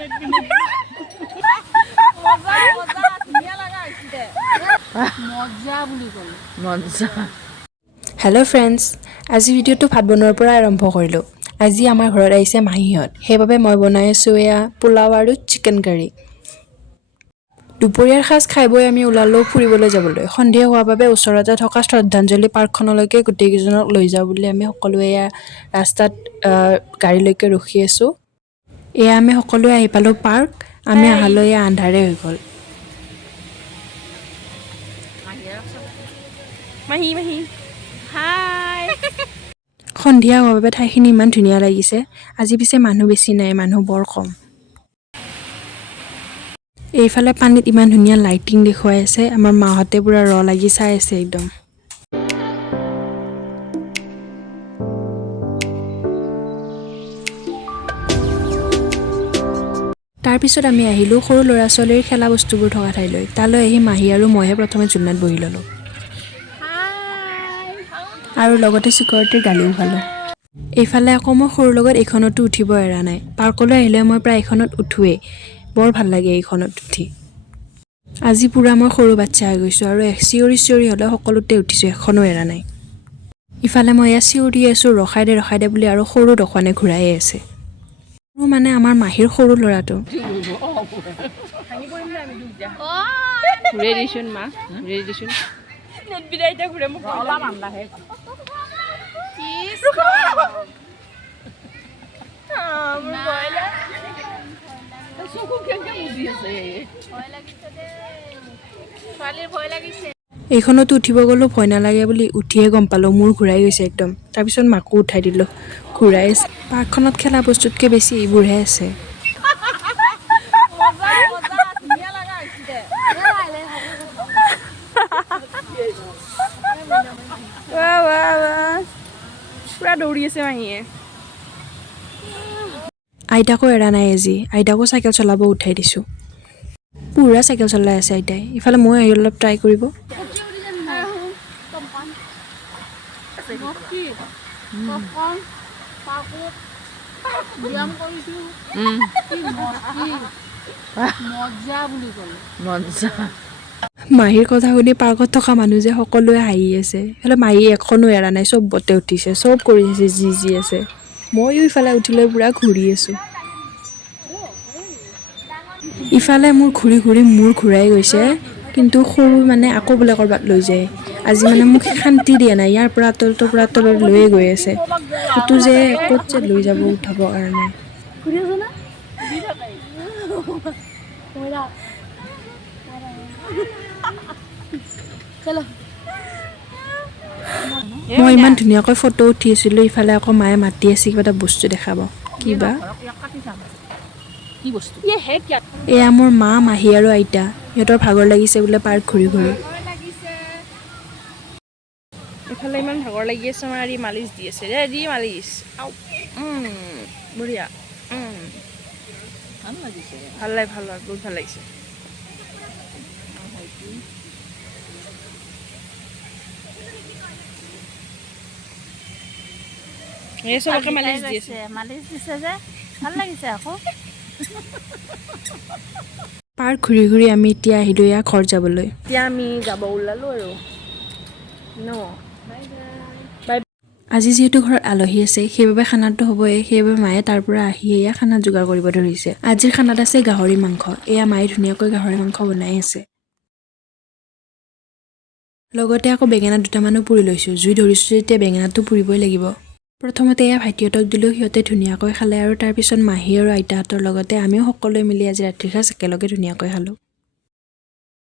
Hello friends, আজি ভিডিঅ'টো ভাত বনোৱাৰ পৰা আৰম্ভ কৰিলোঁ। আজি আমাৰ ঘৰত আহিছে মাহীহঁত, সেইবাবে মই বনাই আছোঁ এয়া পোলাও আৰু চিকেন কাৰী। দুপৰীয়াৰ সাজ খাই বৈ আমি ওলালোঁ ফুৰিবলৈ যাবলৈ। সন্ধিয়া হোৱাৰ বাবে ওচৰতে থকা শ্ৰদ্ধাঞ্জলি পাৰ্কখনলৈকে গোটেইকেইজনক লৈ যাওঁ বুলি আমি সকলোৱে এয়া ৰাস্তাত গাড়ীলৈকে ৰখি আছোঁ। এয়া আমি সকলোৱে আহি পালোঁ পাৰ্ক। আমি অহালৈ এয়া আন্ধাৰে হৈ গ'ল। সন্ধিয়া হোৱাৰ বাবে ঠাইখিনি ইমান ধুনীয়া লাগিছে। আজি পিছে মানুহ বেছি নাই, মানুহ বৰ কম। এইফালে পানীত ইমান ধুনীয়া লাইটিং দেখুৱাই আছে। আমাৰ মাহঁতে পুৰা ৰ লাগি চাই আছে একদম। তাৰপিছত আমি আহিলোঁ সৰু ল'ৰা ছোৱালীৰ খেলা বস্তুবোৰ থকা ঠাইলৈ। তালৈ আহি মাহী আৰু মইহে প্ৰথমে জুলনাত বহি ল'লোঁ আৰু লগতে চিকিউৰিটিৰ গালিও খালোঁ। এইফালে আকৌ মই সৰুৰ লগত এইখনতো উঠিব এৰা নাই। পাৰ্কলৈ আহিলে মই প্ৰায় এইখনত উঠোৱেই, বৰ ভাল লাগে এইখনত উঠি। আজি পুৰা মই সৰু বাচ্চা হৈ গৈছোঁ আৰু চিঞৰি হ'লে সকলোতে উঠিছোঁ, এখনো এৰা নাই। ইফালে মই এয়া চিঞৰি আছোঁ ৰখাই দে বুলি আৰু সৰু দোকানে ঘূৰায়ে আছে। সৰু মানে আমাৰ মাহীৰ সৰু ল'ৰাটো। এইখনতো উঠিব গ'লো, ভয় নালাগে বুলি উঠিয়ে গম পালোঁ মূৰ ঘূৰাই গৈছে একদম। তাৰপিছত মাকো উঠাই দিলোঁ, ঘূৰাই আছে। পাৰ্কখনত খেলা বস্তুতকৈ বেছি এইবোৰহে আছে। পুৰা দৌৰি আছে মাহীয়ে। আইতাকো এৰা নাই আজি, আইতাকো চাইকেল চলাব উঠাই দিছোঁ। পুৰা চাইকেল চলাই আছে আইতাই। ইফালে মই আহি অলপ ট্ৰাই কৰিব। মাহীৰ কথা শুনি পাৰ্কত থকা মানুহ যে সকলোৱে হাঁহি আছে। ইফালে মাহী এখনো এৰা নাই, চবতে উঠিছে, চব কৰি আছে যি আছে। ময়ো ইফালে উঠি লৈ পুৰা ঘূৰি আছোঁ। ইফালে মোৰ ঘূৰি মূৰ ঘূৰাই গৈছে, কিন্তু সৰু মানে আকৌ বোলে ক'ৰবাত লৈ যায়। আজি মানে মোক শান্তি দিয়া নাই, ইয়াৰ পৰা তললৈ লৈয়ে গৈ আছে। ক'তো যে ক'ত যে লৈ যাব উঠাবৰ কাৰণে। মই ইমান ধুনীয়াকৈ ফটো উঠি আছিলোঁ, ইফালে আকৌ মায়ে মাতি আছে কিবা এটা বস্তু দেখাব। কিবা এয়া মোৰ মা, মাহী আৰু আইতা। সিহঁতৰ ভাগৰ লাগিছে বোলে পাৰ্ক ঘূৰি। এইফালে ইমান ভাগৰ লাগি আছে আমাৰ, আৰু মালিচ দি আছে ৰে মালিচ। বঢ়িয়া, ভাল বহুত ভাল লাগিছে। চবকে মালিচ দিছে যে ভাল লাগিছে আকৌ। পাৰ্ক ঘূৰি আমি এতিয়া আহিলোঁ ইয়াৰ ঘৰ যাবলৈ। এতিয়া আমি যাব ওলালোঁ আৰু আজি যিহেতু ঘৰত আলহী আছে, সেইবাবে খানাটো হ'বই। সেইবাবে মায়ে তাৰ পৰা আহি এয়া খানা যোগাৰ কৰিব ধৰিছে। আজিৰ খানাত আছে গাহৰি মাংস। এয়া মায়ে ধুনীয়াকৈ গাহৰি মাংস বনাই আছে। লগতে আকৌ বেঙেনা দুটামানো পুৰি লৈছোঁ। জুই ধৰিছোঁ যেতিয়া বেঙেনাটো পুৰিবই লাগিব। প্ৰথমতে এয়া ভাইটিহঁতক দিলোঁ, সিহঁতে ধুনীয়াকৈ খালে আৰু তাৰপিছত মাহী আৰু আইতাহঁতৰ লগতে আমিও সকলোৱে মিলি আজি ৰাতিৰ সাঁজ একেলগে ধুনীয়াকৈ খালোঁ।